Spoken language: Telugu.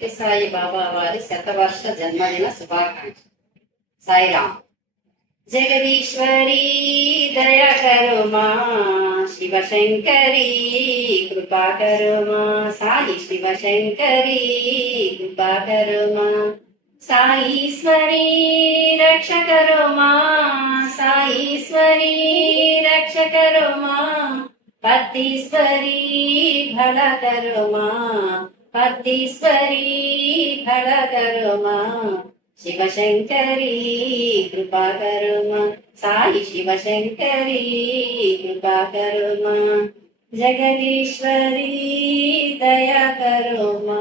సత్యసాయి బాబా వారి శతవర్ష జన్మదిన శుభాకాంక్షలు. సాయిరామ్. జగదీశ్వరీ దయా కరో మా, శివశంకరీ కృపా కరో మా, సాయి శివశంకరీ కృపా కరో మా, సాయీశ్వరీ రక్ష కరో మా, సాయీశ్వరీ రక్ష కరో మా, పత్తీశ్వరీ భళ కరో మా, పత్తీశ్వరీ భళ కరో మా, శివశంకరీ కృపా కరో మా, సాయి శివశంకరీ కృపా కరో మా, జగదీశ్వరీ దయా కరో మా.